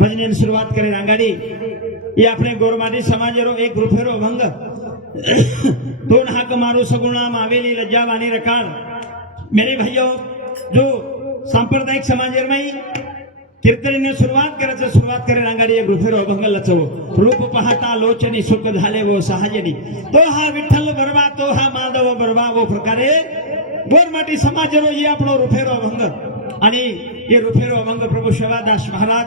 ભજનની શરૂઆત કરી રાંગાડી એ આપણે ગોરમાટી સમાજરો એક રૂફેરો ભંગ दोन हाक मारू सगुणा मावेली लज्जावानी रकाळ मेरे भाइयों जो सांप्रदायिक समाजरमाई कीर्तनीने सुरुवात करे रांगाडी एक रुफेरो भंग लचवो रूप पाहता लोचनी सुख झाले वो सहाजनी तो हा विठ्ठल बरवा तो हा माधव बरवा वो प्रकारे गोरमाटी समाजरो ये आपलो रुफेरो भंग आणि ये रुफेरो भंग प्रभू शिवादास महाराज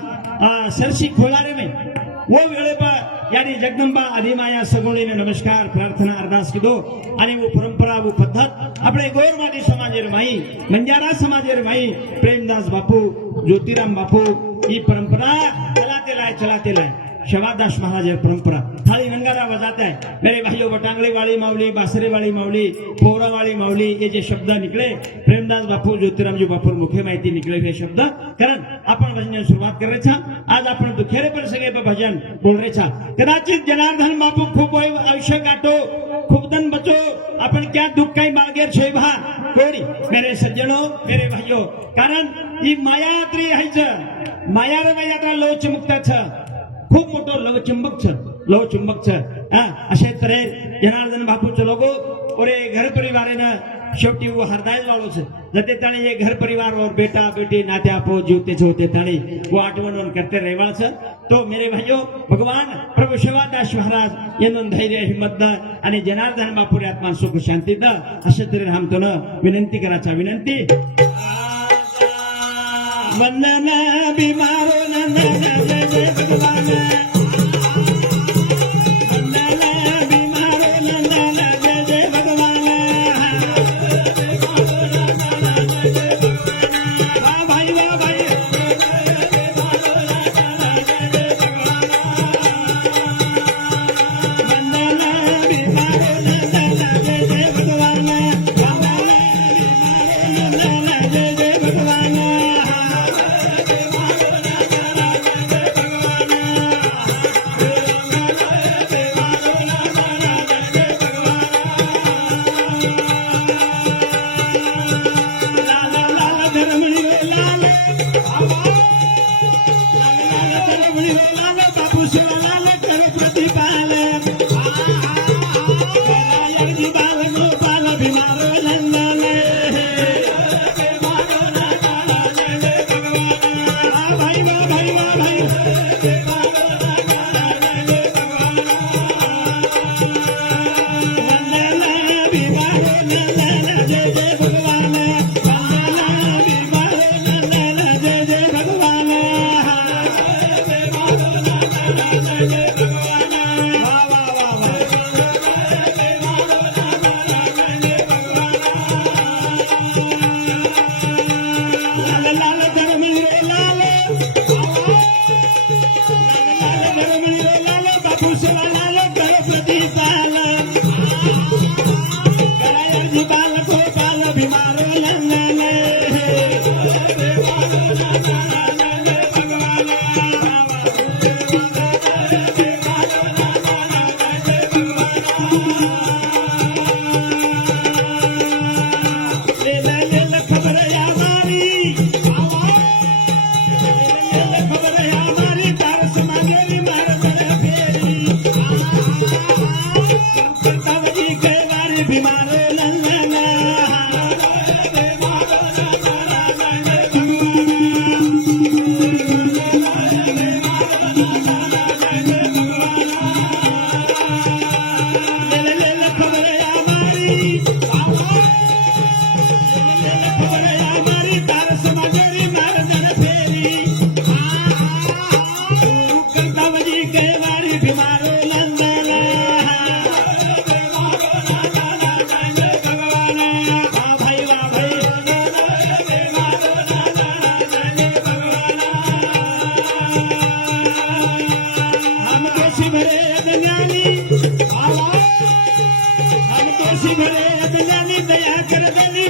सरसी खोलारे में वो वेळे पर यानी जगदंबा आदिमाया सगुणीने नमस्कार प्रार्थना अरदास कीधो आणि वो परंपरा वो पद्धत આપણે ગોરમાટી સમાજેર માઈ મંજારા સમાજેર માઈ પ્રેમદાસ બાપુ ज्योतिराम बापू ये परंपरा चलाते लाए शवादास महाराज परंपरा थाली नंगारा बजाता है मेरे भाइयों बटांगड़ी वाली मावली बासरी वाली मावली पोवरा वाली मावली ये जो शब्द निकले प्रेमदास बापू ज्योतिराम जी बापू मुख्य माहिती निकले हे शब्द कारण आपण भजन सुरुवात कर रहे छा आज आपण दुखेरे पर सगळे भजन बोल रहे छा कदाचित जनार्दन बापू खूप आयुष्य काटो खूप दन बचो आपण क्या दुख काही मार्गेर छे भा कोणी मेरे सज्जनो मेरे भाइयों कारण ही मायात्री हैच माया रे माया लव चमकता छ खूप मोठो लव चुंबक छ अशे तरे जनार्दन बापूचं लोगो और घर परिवार ने शेवटी वो हरदाय वालो छे जते ताणे ये घर परिवार और बेटा बेटी नाते आपो जीवते होते ताणे वो आठवण करते रहवा छ तो मेरे भाइयों भगवान प्रभु शिवादास महाराज येनों धैर्य हिम्मत द आणि जनार्दन बापू रे आत्मा सुख शांती द अशे तरे हमतोन विनंती कराचा विनंती वंदन बीमारो नंदन जय भगवान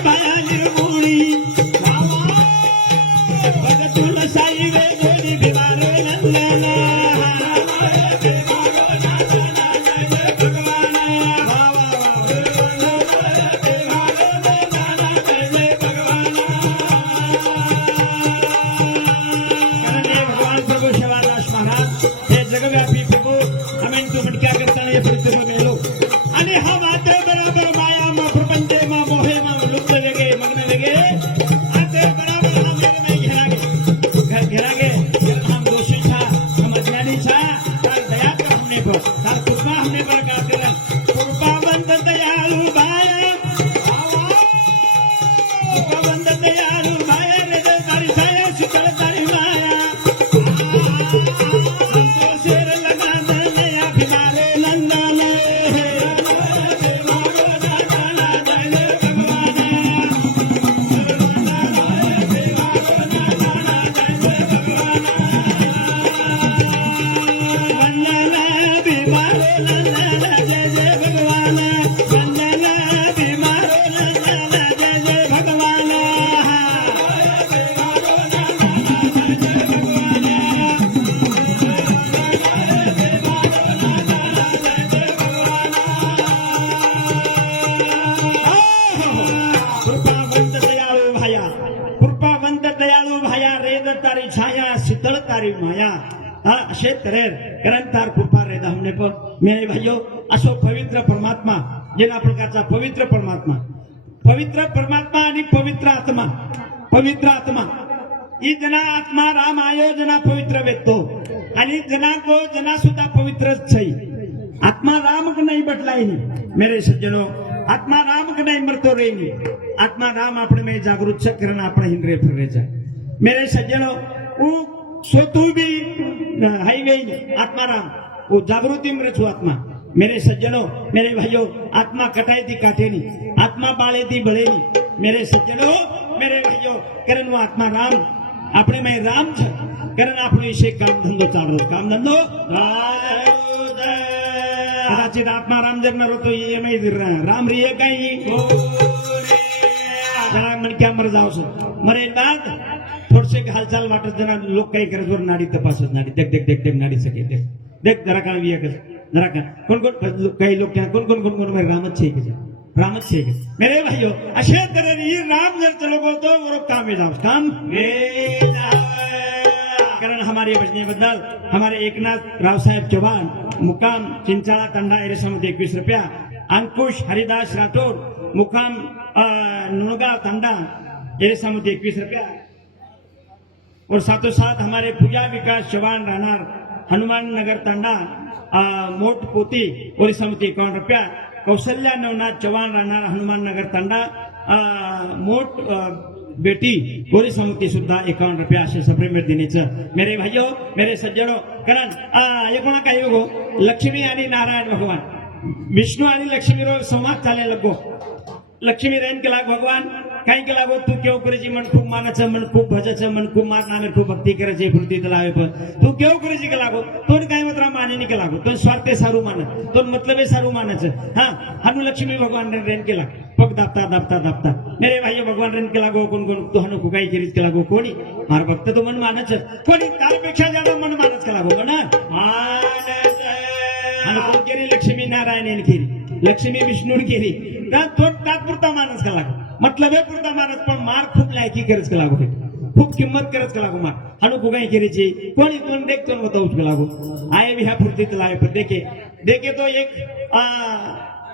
माया निर्गुणी बघ तुला साई वेगोनी बिमारो नंदना जगव्यापी प्रभू आम्ही तुम्ही क्या करता ये प्रतिमा मेलो आणि हा वाद्य बराबर माया मा प्रपंच मा मोहे मा लुप्त वेगे मग्न वेगे आते बराबर हम मेरे में घेरागे हम दोषी था हम अज्ञानी था तार दया कर हमने पर तार कृपा हमने पर कर तेरा कृपावंत दयालु भाया कृपावंत दयालु भाया रे तारी साया शीतल तारी माया तारी छाया शीतल तारी माया असे तरेर कारण तार कृपा रेदा हमने पर मेरे भाइयों असो पवित्र परमात्मा जेना प्रकारचा पवित्र परमात्मा आणि पवित्र आत्मा ही जना आत्मा राम आयो जना पवित्र वेतो आणि जना सुद्धा पवित्रच छै आत्मा राम को नहीं बटलाई मेरे सज्जनों आत्मा राम को नहीं मरतो रही आत्मा राम अपने में जागरूक से करना अपने हिंद्रे फिर जाए मेरे सज्जनों वो सोतू भी हाईवे आत्माराम वो जागृति में रचू आत्मा मेरे सज्जनों मेरे भाइयों आत्मा कटाई थी काटे नहीं आत्मा बाले थी बड़े नहीं मेरे सज्जनों मेरे भाइयों करण वो आत्मा राम अपने में राम छ करण अपने से काम धंधो चालू काम धंधो कदाचित आत्मा राम जब न रो तो ये नहीं दिर रहा राम रिये कहीं मन क्या मर जाओ सो मरे बाद थोडसे हालचाल वाटत जना लोक काही करत वर नाडी तपासत नाडी देख देख देख देख नाडी सके देख देख जरा का विया कर जरा का कोण काही लोक कोण मेरे रामच छे मेरे भाइयों अशे तरह ये राम जर चलो तो वो काम में जाओ काम कारण हमारे बजने बदल हमारे एकनाथ राव साहेब चौहान मुकाम चिंचाळा तंडा एरेसामध्ये 21 रुपया अंकुश हरिदास राठोड मुकाम नुणगा तंडा एरेसामध्ये 21 रुपया और साथों साथ हमारे पूजा विकास चौहान रानार हनुमान नगर तांडा मोट पोती और समिति 51 रुपया कौशल्या नवनाथ चौहान रानार हनुमान नगर तांडा मोट बेटी गोरी समिति सुद्धा 51 रुपया असे सप्रेमेट देण्याचं मेरे भाइयों मेरे सज्जनों कारण हे कोणा काय हो लक्ष्मी आणि नारायण भगवान विष्णु आणि लक्ष्मी रो संवाद चाले लगो लक्ष्मी रेन के लाग भगवान काही के लागो तू क्यों करेची मन खूप मानाचं मन खूप भजाचं मन खूप माग नामे खूप भक्ती करायची फुर्ती लावे पण तू क्यों करेची के लागो तो काही मात्र माने के लागो तो स्वार्थे सारू मान तो मतलब सारू मानाचं हा हनु लक्ष्मी भगवान रेन के लाग पग दापता मेरे भाई भगवान रेन के लागो कोण तू हनु कुकाई केरीच के लागो कोणी मार भक्त तो मन मानाचं कोणी त्यापेक्षा जादा मन मानच के लागो ना मानच आणि कोण केरी लक्ष्मी नारायण केरी लक्ष्मी विष्णू केरी तो तात्पुरता मानस का लागो मतलब हे पुरता मानस पण मार खूप लायकी करच का लागो खूप किंमत करच का लागो मार हनु कुगाई केरीची कोणी कोण देखतो होता उसका लागो आए भी ह्या फुर्तीत लावे पण देखे तो एक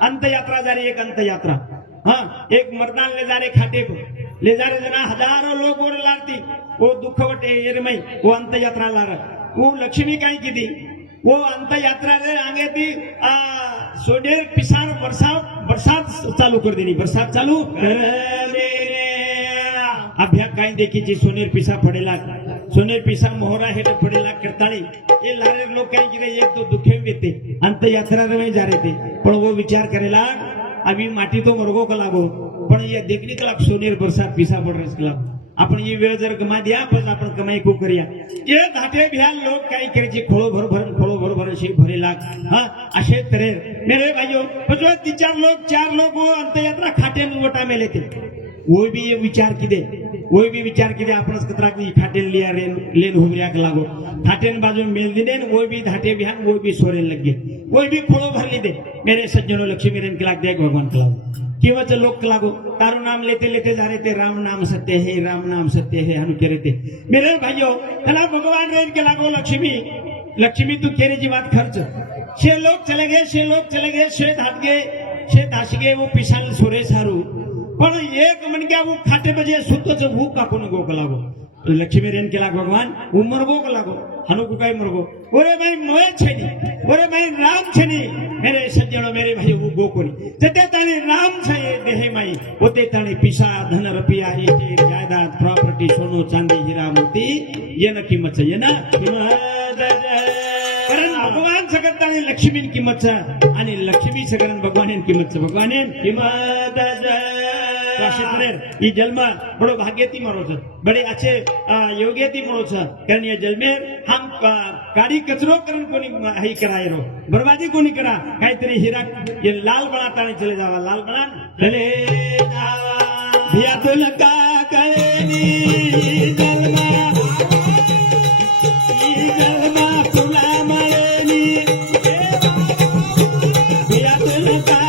अंत यात्रा जारी एक अंत यात्रा हाँ एक मर्दान ले जा रहे खाटे को ले जा रहे जना हजारों लोग और लारती वो दुख वटे एरमई वो अंत यात्रा ला रहा वो लक्ष्मी काही की दी वो अंत यात्रा रे आगे थी सोनेर पिसार बरसात चालू कर देनी बरसात चालू अभ्या काही देखीची सोनेर पिसा पडेला सोनेर पिसा मोहरा हेड पडेला करताळी ये लारे लोग काही की एक तो दुखे देते अंत यात्रा रे जा रहे थे पण वो विचार करेला अभी माटी तो मरगो का लागो पण ये देखने का सोनेर बरसात पिसा पड रस का आपण ही वेळ जर गमा दिया पण आपण कमाई खूप करूया ये धाटे भ्या लोग काही करायचे खोळो भर अशी भरे लाग हा असे तरेर मेरे भाइयों जो 3-4 लोग वो अंत यात्रा खाटे में वटा में लेते वो भी ये विचार किदे वो भी विचार किदे आपणच कतरा की खाटेन लिया लेन हुमरिया के लागो खाटेन बाजू मेल दिने वो भी धाटे बिहान वो भी सोरे लग गए वो भी खोलो भर ली दे मेरे सज्जनों लक्ष्मी रेन के लाग दे भगवान के लागो किंवा लोग के लागो तारो नाम लेते लेते जा रहे थे राम नाम सत्य है राम नाम सत्य है हनु कह रहे थे मेरे भाइयों कला भगवान रेन के लागो लक्ष्मी तू केरे जी बात खर्च छे लोग चले गए छे धाट गए वो पिसाल सोरे सारू पण एक मन क्या वो खाटे बजे सुतो से भूख का कोन गो लागो लक्ष्मी रेन के लाग भगवान वो मरगो को लागो हनु को कई मरगो ओरे भाई मोए छेनी ओरे भाई राम छेनी मेरे सज्जनों मेरे भाई वो गो कोनी जते ताने राम छे देहे माई ओते ताने पिसा धन रुपया ये जायदाद प्रॉपर्टी सोनो चांदी हीरा मोती ये न किंमत है ना कारण भगवान सगळं ताने लक्ष्मी किंमत आणि लक्ष्मी सगळं भगवान किंमत भगवान किंमत ये जन्म बड़ो भाग्यती मरो छ बड़े अच्छे योग्यती मरो छ कारण ये जन्मेर हम गाड़ी कचरो करन कोनी हई कराय रो बर्बादी कोनी करा काहीतरी हिरा ये लाल बना ताने चले जावा लाल बना चले जावा भिया तो लगा कळेनी जन्मा फुला मळेनी भिया तो लगा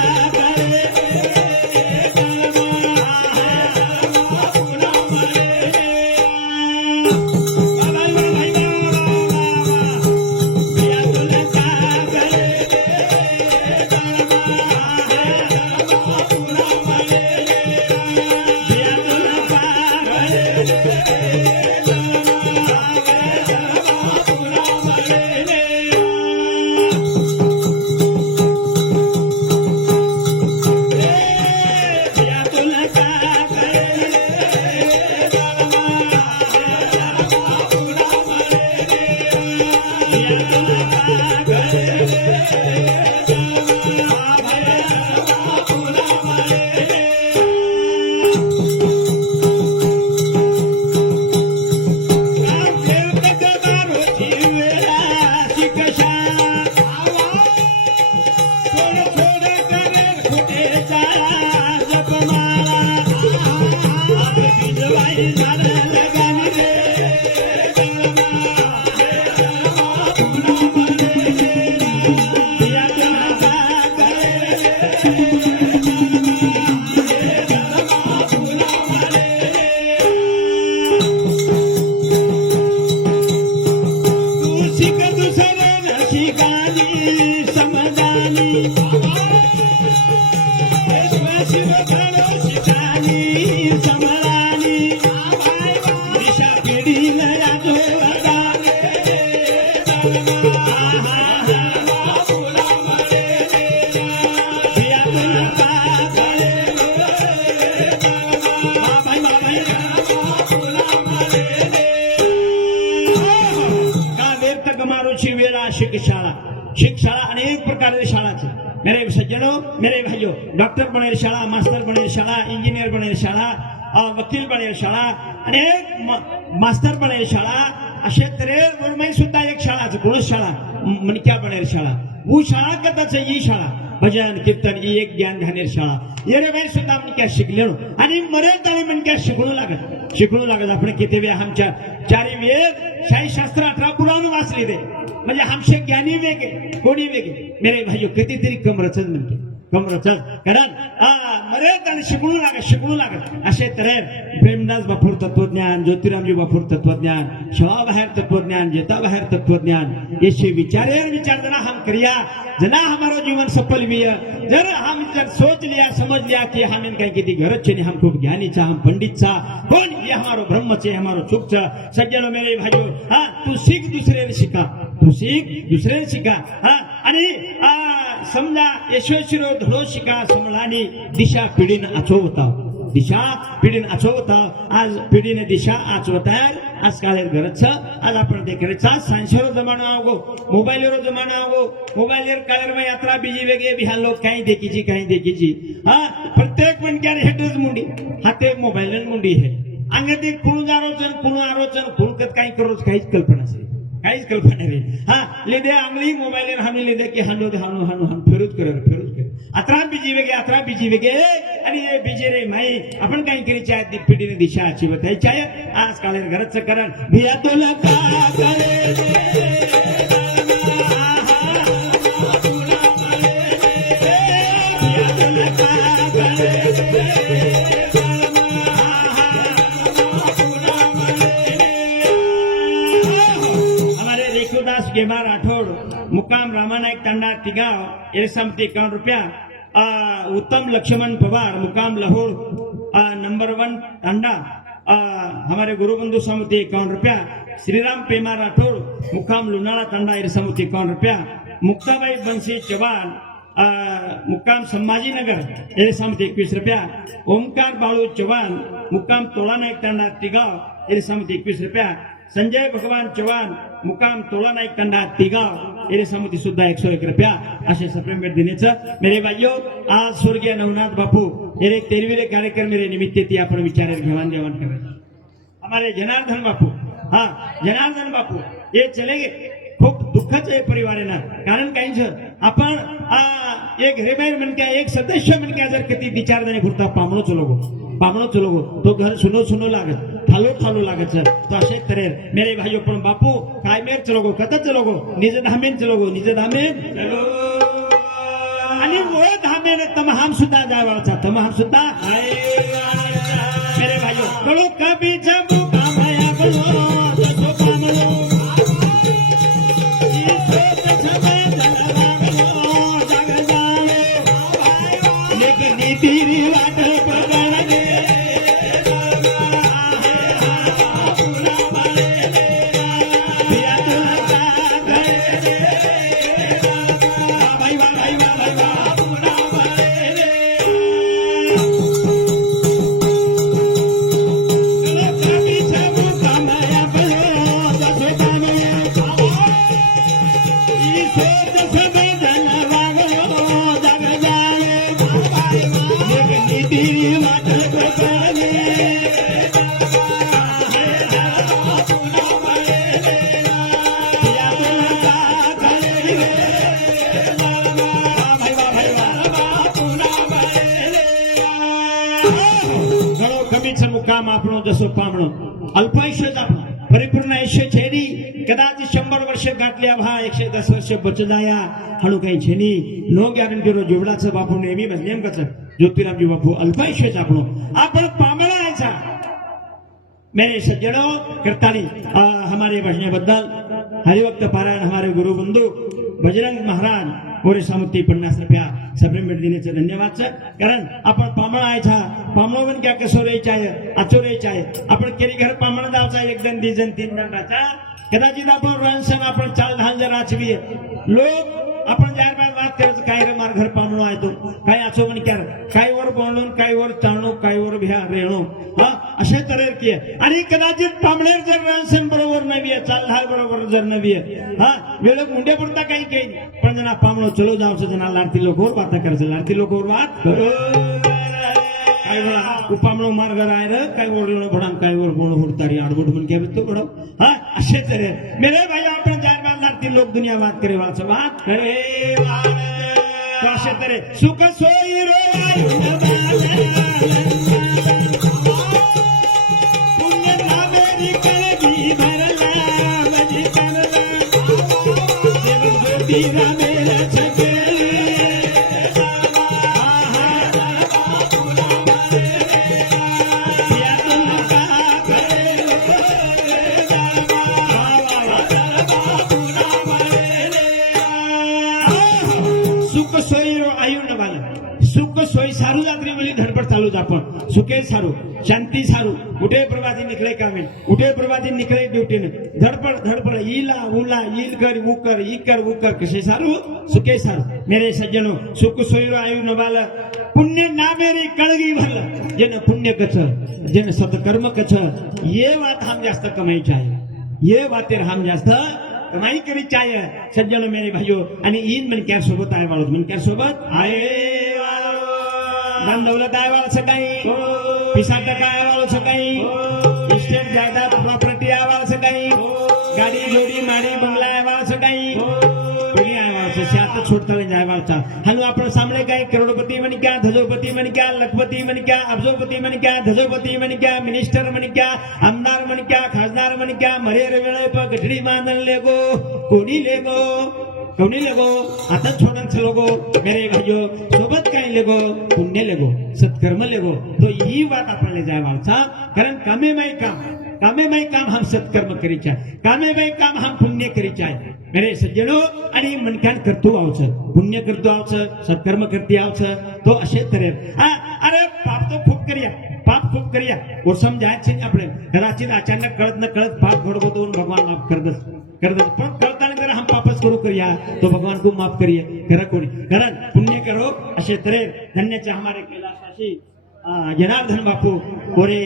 शिक्षाला अनेक प्रकार की शाळा मेरे सज्जनों मेरे भाइयों डॉक्टर बने शाळा मास्टर बने शाळा इंजीनियर बने शाळा वकील बने शाळा अनेक मास्टर बने शाळा असे तरेर सुद्धा एक शाळा कोण शाळा मनक्या बने शाळा वो शाळा कदाच ही शाळा भजन कीर्तन ही एक ज्ञान घाणेर शाळा येरे बाई सुद्धा मनक्या शिकलेलो आणि मरेत आणि मनक्या शिकणू लागत आपण किती वेळ आमच्या चारी वेद शाही शास्त्र 18 पुराण वाचले दे म्हणजे हमसे ज्ञानी वेगे कोणी वेगे मेरे भाइयों कितीतरी कमरचंद म्हणते कमरचंद कारण मरेत आणि शिकणू लागत असे तऱ्हेर प्रेमदास बापूर तत्वज्ञान ज्योतिरामजी बापूर तत्वज्ञान शवा बाहेर तत्वज्ञान जेता बाहेर तत्वज्ञान ऐसे विचार जना हम करिया जना हमारो जीवन सफल भी है जर हम जब सोच लिया समझ लिया कि हम इनका किती गरज छे हम खूब ज्ञानी चा हम पंडित चा कौन ये हमारो ब्रह्म छे हमारो सुख चा सज्जनों मेरे भाइयों तू सीख दूसरे ने शिका आणि समजा यशस्वीरो धडो शिका समलानी दिशा पिढीनं आचवता आज पिढीने दिशा आचवताय आज काळेर गरज आज आपण देखरेचा सांशरो जमाना आवगो मोबाइलरो जमाना आवगो मोबाइलर काळेर में यात्रा बीजी वेगे बिहार लोग कहीं देखीची प्रत्येक मनक्यार हेडच मुंडी हाते मोबाइलन मुंडी है अंगती कुणू जारोचन कुणू आरोचन कुणकत काही करोच काहीच कल्पना रे લીધે આંગળી મોબાઈલ હામી લીધે કે હાંડો દે હાનું હાનું હાન ફેરુજ કરે અતરા બીજી વેગે અને એ બીજી રે માઈ आपण काही કરી ચાય દી પીડીની દિશા આછી બતાઈ ચાય આજ કાલે ઘરच કરણ ભિયા તો લકા કરે गेमा राठोड मुक्काम रामानायक तांडा तिगाव एरसमती 51 रुपया उत्तम लक्ष्मण पवार मुकाम लाहौर नंबर 1 तांडा हमारे गुरुबंधु समिति 51 रुपया श्रीराम पेमा राठोड मुकाम लुनाला तांडा एरसमती 51 रुपया मुक्ताबाई बंसी चव्हाण मुक्काम संभाजी नगर एरसमती 21 रुपया ओमकार बाळू चव्हाण मुक्काम तोलानायक तांडा तिगाव एरसमती 21 रुपया संजय भगवान चव्हाण मुकाम तोलानायक तांडा तिगाव एरसमती सुद्धा 101 रुपया असे सप्रेम भेट देण्याचं मेरे भाइयों आज स्वर्गीय नवनाथ बापू मेरे 13वें कार्यक्रम मेरे निमित्त ती आपण विचार घेवान देवान करायचं हमारे जनार्दन बापू हाँ जनार्दन बापू ये चले गए खूप दुःखाचं हे परिवार आहे ना कारण काहीच आपण एक रेमेर म्हणक्या एक सदस्य म्हणक्या जर कधी विचारधाने पुरता पामणो चलोगो तो घर सुनो लागत थालो लागत सर तो असे तरेर मेरे भाइयों पण बापू काय मेर चलोगो कत चलोगो निज धामेन चलो आणि मुळे धामेन तमहाम सुद्धा जायवाचा तमहाम सुद्धा मेरे भाइयों कळो कभी जबू कामया बोलो तो पामलो तेरी वाट पकड़ने मुकाम आपणो जसो पामणो अल्पायुष्य आपण परिपूर्ण आयुष्य छेनी कदाचित 100 वर्ष गाठल्या भा 110 वर्ष बच जाया हणू काही छेनी नो गॅरंटी रो जेवढाचं बापू नेहमी नेम कच ज्योतिरामजी बापू अल्पायुष्य आपणो आपण पामणा आयचा मेरे सज्जनों करताली हमारे भजने बद्दल हरिभक्त पारायण हमारे गुरु बंधु बजरंग महाराज मोरे सामुती 50 रुपया सप्रेम भेट देण्याचं धन्यवाद सर कारण आपण पामणा आयचा पामणो पण क्या कसो रेचा आहे आचो रेचा आहे आपण केरी घर पामणा जावचा एक जण 2 जण 3 जण राचा कदाचित आपण रनसन आपण चाल ढाल जर राचवी लोक आपण जार बात करायचं काय रे मार घर पामणो आहे तो काय आचो पण क्या काय वर बोलून काय वर चाणो काय वर भ्या रेणो हा अशा तऱ्हेर की आणि कदाचित पामणेर जर रनसन बरोबर नवी आहे चाल ढाल बरोबर जर नवी आहे हा वेळ मुंडे पुरता काही काही पण जना पामणो चलो जावचं जना लाडती लोकवर बात करायचं लाडती लोकवर बात काय बोला उपामणो मार्ग राय रे काय ओरलो भडान काय वर बोण हुरतारी आडबड म्हण के तो बडो हा असे तऱ्हे मेरे भाई आपण जार बात लाडती लोक दुनिया बात करे वाच बात करे तो असे तऱ्हे सुख सोई रो पुण्य नामेरी कळगी भरला वजी करला देव ज्योती रामेला छके सुख सोय सारू जात्री बोली धडपड चालू आपण सुखे सारू शांती सारू उठे प्रभाती निकले कामे उठे प्रभाती निकले ड्यूटीने धडपड ईला उला ईल कर उकर कसे सारू सुखे सारू मेरे सज्जनों सुख सोयरो आयु नबाल पुण्य ना मेरी कळगी भरल जन पुण्य कछ जन सत्कर्म कछ ये बात हम जास्त कमाई आहे ये बातेर हम जास्त कमाई करी चाहिए सज्जनों मेरे भाइयों आणि इन मन क्या सोबत आए वालों मन क्या सोबत आए धन दौलत आए वालों से कहीं पैसा टका आए वालों से कहीं स्टेट जायदाद प्रॉपर्टी आए वालों से कहीं गाड़ी जोड़ी माड़ी बंगला आए वालों से कहीं छोड़ता ले जाए वालचा हनु आपण सामने काय करोड़पति मन क्या धजोपति मन क्या लखपति मन क्या अब्जोपति मन क्या धजोपति मन क्या मिनिस्टर मन क्या आमदार मन क्या खासदार मन क्या मरेर वेळे पर गठडी मानन लेगो कोणी लेगो आता छोड़न चलोगो मेरे भाइयों सोबत काय लेगो पुण्य लेगो सत्कर्म लेगो तो ही बात आपण ले जाए वालचा कारण कामेमय काम हम सत्कर्म करीचे कामेमय काम हम पुण्य करीचे मेरे सज्जनो आणि मनख्यान करतो आवच पुण्य करतो आवच सत्कर्म करती आवच तो असे तरे अरे पाप तो खूप करिया और समजाय छे આપણે કદાચિત अचानक कळत न कळत पाप घडतो तो भगवान माफ करदस पण कळताना जर हम पापच करू करिया तो भगवान को माफ करिए करा कोणी कारण पुण्य करो असे तरे धन्यचे हमारे कैलासवासी जनार्दन बापू ओरे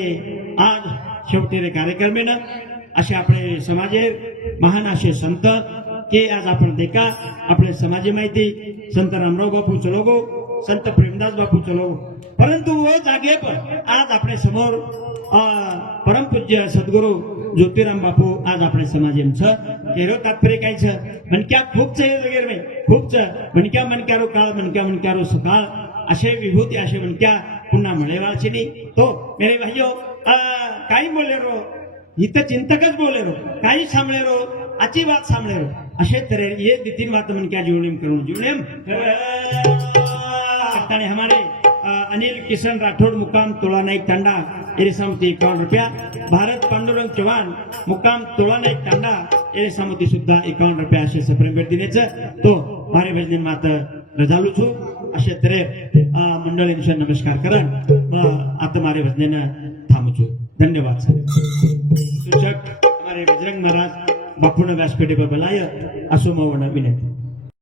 आज शेवटी रे कार्यक्रमेनं असे आपले समाजेर महान असे संत के आज आपण देखा आपले समाजी माहिती संत रामराव बापू चलोगो संत प्रेमदास बापू चलोगो परंतु वो जागे पर आज अपने समोर परम पूज्य सद्गुरु ज्योतिराम बापू आज आपल्या समाजेम छ केरो तात्पर्य काय छ मनक्या खूप छ वगैरे नाही खूप छ मनक्या मनक्यारो काळ मनक्यारो सकाळ असे विभूती असे मनक्या पुन्हा मळेवाळचे नाही तो मेरे भाइयों काही बोले रो इथं चिंतकच बोले रो काही सांभळे रो आची बात सांभळे रो असे तरे ये तीन बात मनक्या जीवनेम करून जीवनेम करताने हमारे अनिल किशन राठौड़ मुकाम तोलानाइक टांडा एरे सामती 51 रुपया भारत पांडुरंग चव्हाण मुकाम तोलानाइक टांडा एरे सामती सुद्धा 51 रुपया असे सप्रेम भेट दिनेचं तो मारे भजनी मात रजालू छु असे तरे मंडळींचे नमस्कार करण आता मारे भजनेनं थांबू छु धन्यवाद सूचक हमारे बजरंग महाराज बापून व्यासपीठे पर बुलाय असो मौन विनंती